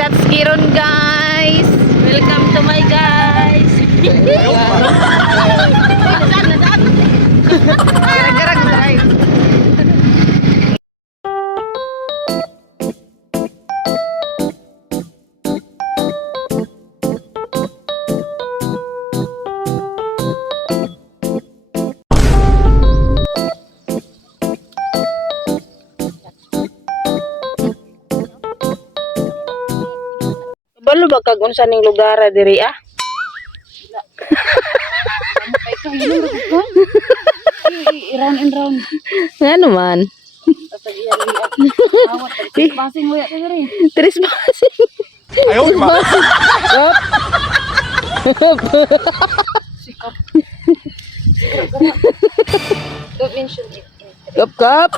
That's Kiron, guys. Welcome to my guys. Garang-garang drive. Balo ba kag unsa ning lugar diri ah? Round and round. Ngano man? Basing mo ya diri. Tres basing. Ayaw ma. Yup. Sikap. Don't mention it. Kap kap.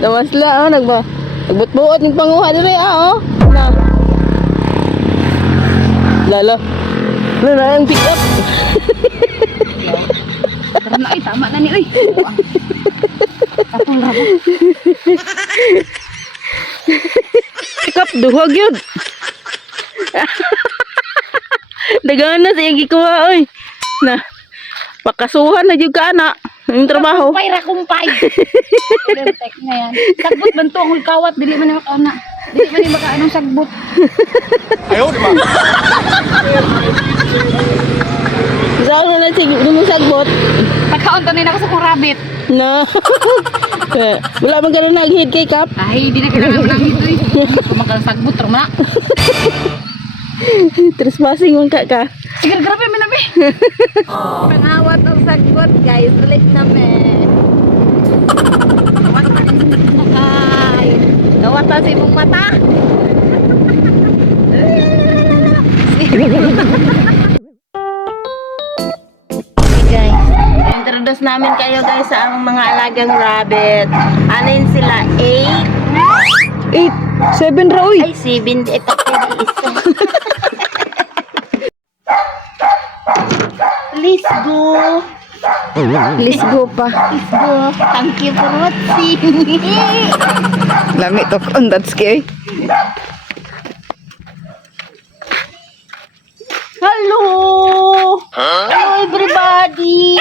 Namasla nagbut-buot ning panguha diri ah oh. Na. Lalo. Na ang pick up. Tara na, tama na ni, uy. Tapong rabo. Pick up, duhag yun. Dagana sa iyang gikuha, oy. Na, makasuhan na yung kana. Yung trabaho. Kumpay. Tek na yan. Sagbot banto ang kawat, dili man ni makaana. Dili man ni makaanong sagbot. Ayaw ma. Saan na lang yung sagbot? Pagkaon to na ako sa kong rabbit. Na. Wala man ganun nag-hit kay Kap. Ay, di na kailangan lang ito eh. Kumakal sagbot, rama. Trespassing man ka. Sige, grabe, minabi. Pangawat ang sagbot, guys. Ulit namin. Nakay. Nawata sa imong mata. Guys, introduce namin kayo guys sa ang mga alagang rabbit. Anin sila? 8 7 ra oy. Ay 7 ito pwede isa. Let's go. Let's go pa. Let's go. Thank you for watching. Lami to on that scary. Hello. Hello everybody.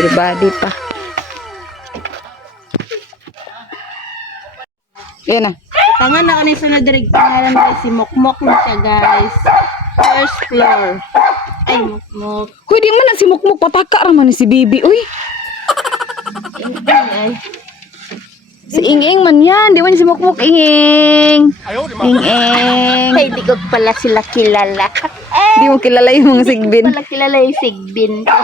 Everybody pa. Yan na. Tangan na kanil sunod direct pangalan guys. Si Mokmok na siya guys. First floor. Ay Mokmok. Huy, di man na si Mukmuk pataka raman ni si Bibi, uy. Ay. Si Inging man yan. Di man si Mokmok Inging. Ayaw ma. Inging. Ay, di ko pala sila kilala. Di mo kilala yung mga sigbin. Pala kilala yung sigbin ko.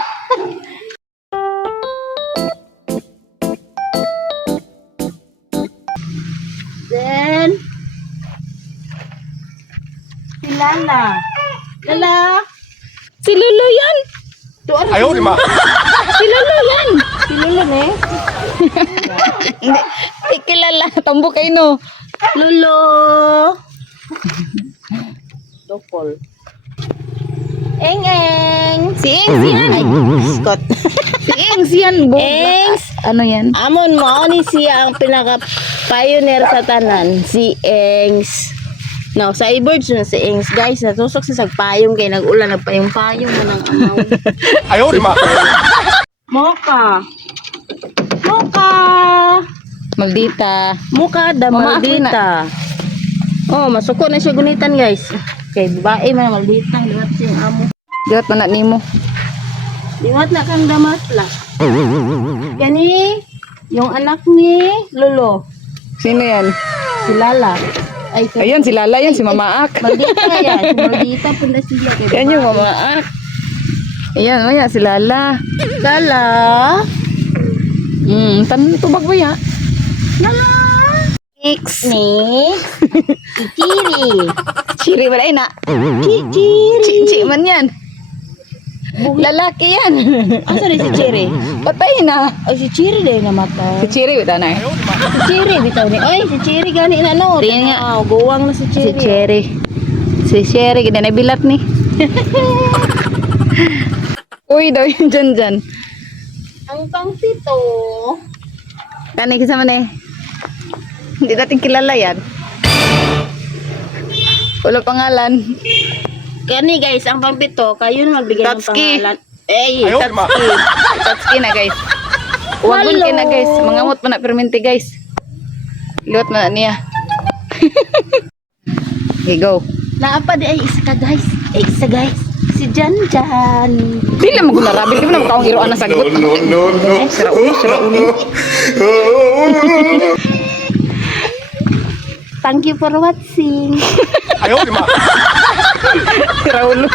Then, si Lala. Lala. Si Lolo yan. Ayaw ma. Si Lolo yan. Si Lolo ne? Hindi kilala. Tambo kayo no. Lolo. Dokol. Eng. Si Eng yan. Ay, Scott. Si Ings yan, Engs. Ano yan? Amon mo ni siya ang pinaka-pioneer sa tanan, si Engs. Now, sa i-birds na si Engs, guys, natusok sa sagpayong kay nag-ulan nagpayong-payong mo ng amaw. Ayaw ma. Moka. Moka. Maldita. Muka da Mama, maldita. Oh, masuko na siya gunitan, guys. Kay babae man maldita, liwat siyang amo. Diwat man na nimo. Liwat na kang damasla. Gani, yung anak ni Lolo, Sino yan? si Lala. Ay, Ayan, si Lala yan, si Mama Ak. Maldita yan. Si Maldita po na sila. Yan yung Mama Ak. Ayan, o yan, si Lala. Lala. Tanong tubag ba ya? Lala. Nix. Ni. Si Chiri. Chiri ba na? Chiri. Chichi man yan. Lalaki yan. Asa rin si Chiri? Patay na. Ay, si Chiri dahil namatay. Si Chiri, wala na eh. Si Chiri, bitaw ni. Ay, si Chiri gani na no. Tingnan nga. Guwang na si Chiri. Si Cherry. Si Cherry, ganda na bilat ni. Uy, daw yun dyan. Ang pangsito. Kani, kisa man eh. Hindi natin kilala yan. Wala pangalan. Kani guys, ang pampito, kayo na magbigay ng Tatsuki. pangalan. Eh, Ayaw, di ma. Tatsuki na guys. Wagon Hello. kay na guys. Mangamot pa na perminti guys. Liwat na niya. Okay, go. naapa di ay isa ka guys. Eh, isa guys. Si Jan Jan. Dili mo guna rabil. Di mo na makaong hiroan na sagot. Sira ulo, sira ulo. Thank you for watching. Ayaw, di ma. Sira ulo.